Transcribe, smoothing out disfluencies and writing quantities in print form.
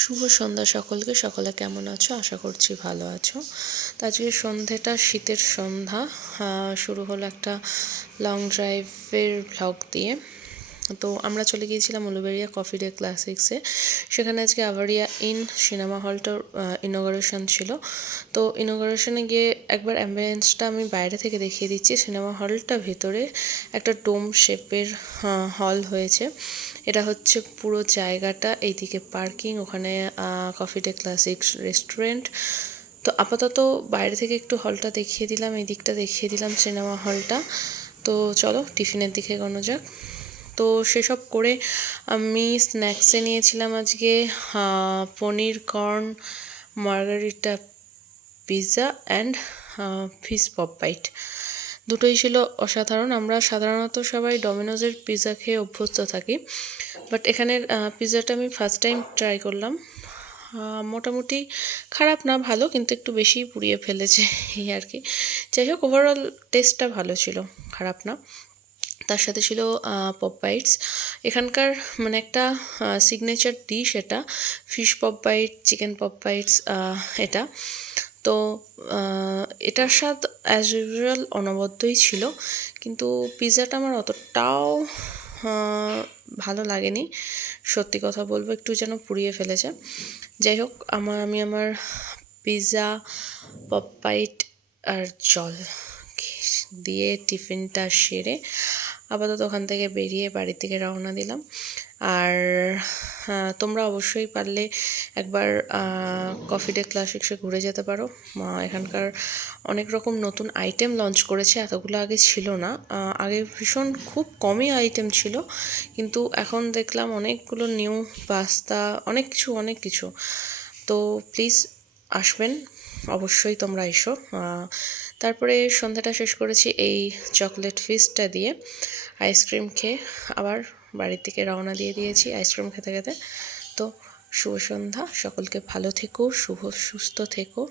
শুভ সন্ধ্যা সকলকে। সকলে কেমন আছো? আশা করছি ভালো আছো। তো আজকে সন্ধেটা শীতের সন্ধ্যা। শুরু হলো একটা লং ড্রাইভের ভ্লগ দিয়ে। তো আমরা চলে গিয়েছিলাম উলুবেড়িয়া কফি ডে ক্লাসিক্সে। সেখানে আজকে আভারিয়া ইন সিনেমা হলটার ইনগরেশন ছিল। তো ইনগরেশনে গিয়ে একবার অ্যাম্বিয়েন্সটা আমি বাইরে থেকে দেখিয়ে দিচ্ছি। সিনেমা হলটা ভেতরে একটা ডোম শেপের হল হয়েছে। এটা হচ্ছে পুরো জায়গাটা, এইদিকে পার্কিং, ওখানে কফি ডে ক্লাসিক্স রেস্টুরেন্ট। তো আপাতত বাইরে থেকে একটু হলটা দেখিয়ে দিলাম, এই দিকটা দেখিয়ে দিলাম সিনেমা হলটা। তো চলো টিফিনের দিকে এগোনো যাক। তো সেসব করে আমি স্ন্যাক্সে নিয়েছিলাম আজকে paneer corn margherita pizza and fish pop bite. দুটোই ছিল অসাধারণ। আমরা সাধারণত সবাই ডমিনোজের পিৎজা খেয়ে অভ্যস্ত থাকি, বাট এখানের পিৎজাটা আমি ফার্স্ট টাইম ট্রাই করলাম। মোটামুটি খারাপ না, ভালো, কিন্তু একটু বেশিই পুড়িয়ে ফেলেছে এই আর কি। যাই হোক, ওভারঅল টেস্টটা ভালো ছিল, খারাপ না। তার সাথে ছিল পপ বাইটস। এখানকার মানে একটা সিগনেচার ডিশ এটা, fish pop bite, chicken pop bites এটা। তো এটার স্বাদ অ্যাজ ইউজুয়াল অনবদ্যই ছিল, কিন্তু পিৎজাটা আমার অতটাও ভালো লাগেনি। সত্যি কথা বলবো, একটু যেন পুড়িয়ে ফেলেছে। যাই হোক, আমি আমার পিৎজা, পপ বাইট আর জল দিয়ে টিফিনটা সেরে আপাতত ওখান থেকে বেরিয়ে বাড়ির দিকে রওনা দিলাম। আর তোমরা অবশ্যই পারলে একবার কফি ডে ক্লাসিক্সে ঘুরে যেতে পারো। এখানকার অনেক রকম নতুন আইটেম লঞ্চ করেছে, এতগুলো আগে ছিল না। আগে ভীষণ খুব কমই আইটেম ছিল, কিন্তু এখন দেখলাম অনেকগুলো নিউ পাস্তা, অনেক কিছু। তো প্লিজ আসবেন, অবশ্যই তোমরা এসো। তারপরে সন্ধ্যাটা শেষ করেছি এই চকলেট ফিস্টটা দিয়ে, আইসক্রিম খেয়ে আবার বাড়ির দিকে রওনা দিয়ে দিয়েছি আইসক্রিম খেতে খেতে। তো শুভ সন্ধ্যা সকলকে, ভালো থেকো, সুস্থ থেকো।